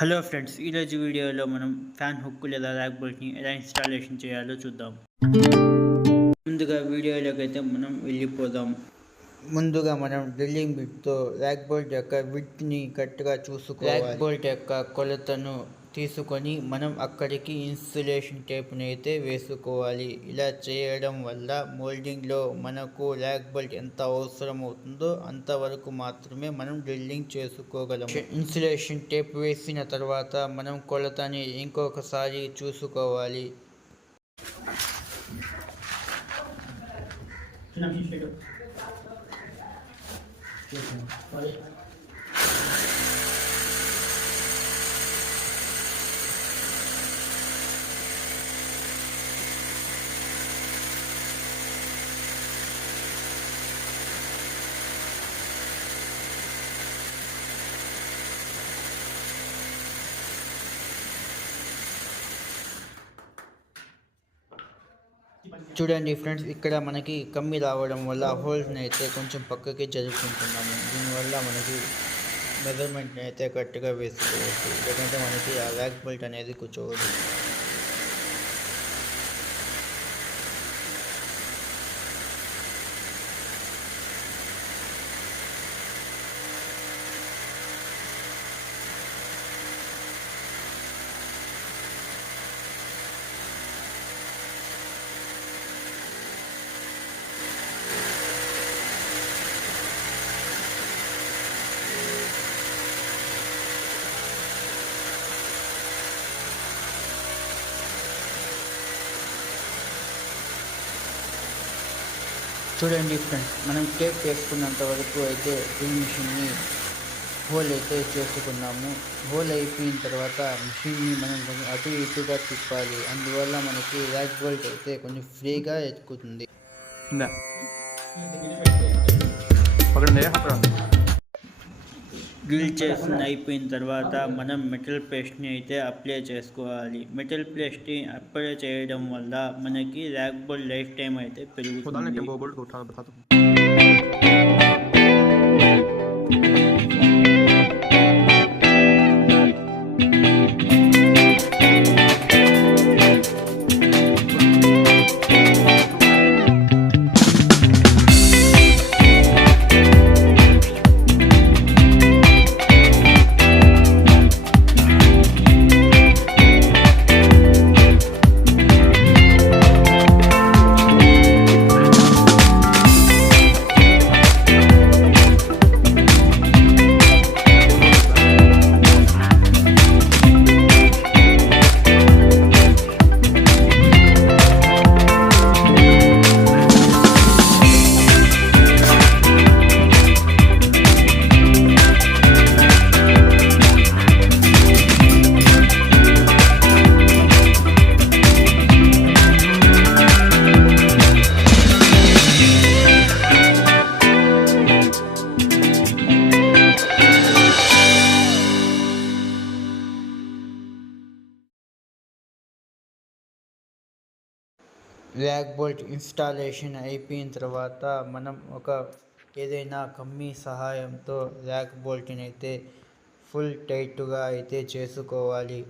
Hello friends, ఈరోజు వీడియోలో మనం ఫ్యాన్ హుక్ లేదా ర్యాక్ బోల్ట్ని ఎలా ఇన్స్టాలేషన్ చేయాలో చూద్దాం. ముందుగా వీడియోలోకి అయితే మనం వెళ్ళిపోదాం. ముందుగా మనం డ్రిల్లింగ్ బిట్తో ర్యాక్ బోల్ట్ యొక్క విడ్త్ని కరెక్ట్గా చూసుకోవాలి. ర్యాక్ బోల్ట్ యొక్క కొలతను తీసుకొని మనం అక్కడికి ఇన్సులేషన్ టేప్ని అయితే వేసుకోవాలి. ఇలా చేయడం వల్ల మోల్డింగ్లో మనకు ర్యాక్ బోల్ట్ ఎంత అవసరం అవుతుందో అంతవరకు మాత్రమే మనం డ్రిల్లింగ్ చేసుకోగలము. ఇన్సులేషన్ టేప్ వేసిన తర్వాత మనం కొలతని ఇంకొకసారి చూసుకోవాలి. చూడండి ఫ్రెండ్స్, ఇక్కడ మనకి కమ్మి రావడం వల్ల హోల్స్ని అయితే కొంచెం పక్కకి జరుపుకుంటున్నాము. దీనివల్ల మనకి మెజర్మెంట్ని అయితే కరెక్ట్గా వేసుకోవచ్చు, లేదంటే మనకి ఆ ర్యాక్ బెల్ట్ అనేది కూర్చోవద్దు. చూడండి ఫ్రెండ్స్, మనం టేప్ వేసుకున్నంత వరకు అయితే డ్రిల్ మిషన్ని హోల్ అయితే చేసుకున్నాము. హోల్ అయిపోయిన తర్వాత మిషన్ని మనం కొంచెం అటు ఇటుగా తిప్పాలి. అందువల్ల మనకి ర్యాక్ బోల్ట్ అయితే కొంచెం ఫ్రీగా ఎక్కుతుంది. డ్రిల్ చేసిన అయిపోయిన తర్వాత మనం మెటల్ పేస్ట్ని అయితే అప్లై చేసుకోవాలి. మెటల్ పేస్ట్ని అప్లై చేయడం వల్ల మనకి ర్యాక్ బోల్ట్ లైఫ్ టైం అయితే పెరుగుతుంది. ర్యాక్ బోల్ట్ ఇన్స్టాలేషన్ అయిపోయిన తర్వాత మనం ఏదైనా కమ్మీ సహాయంతో ర్యాక్ బోల్ట్ని అయితే ఫుల్ టైట్గా అయితే చేసుకోవాలి.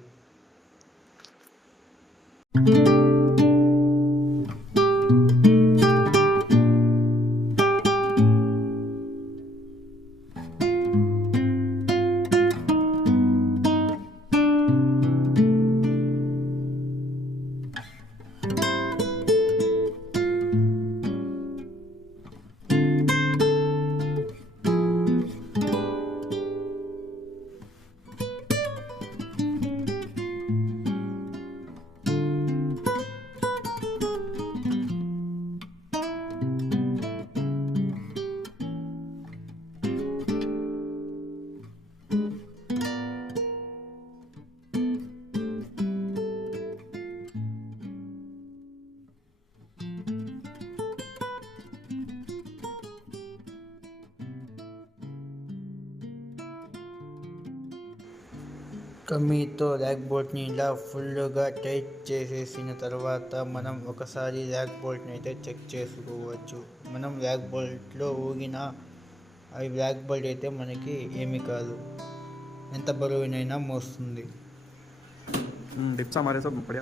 కమ్మీతో ర్యాక్ బోల్ట్ని ఇలా ఫుల్గా టైట్ చేసేసిన తర్వాత మనం ఒకసారి ర్యాక్ బోల్ట్ని అయితే చెక్ చేసుకోవచ్చు. మనం ర్యాక్ బోల్ట్లో ఊగిన ర్యాక్ బోల్ట్ అయితే మనకి ఏమీ కాదు. ఎంత బరువునైనా మోస్తుంది. डिप्स हमारे सब बढ़िया।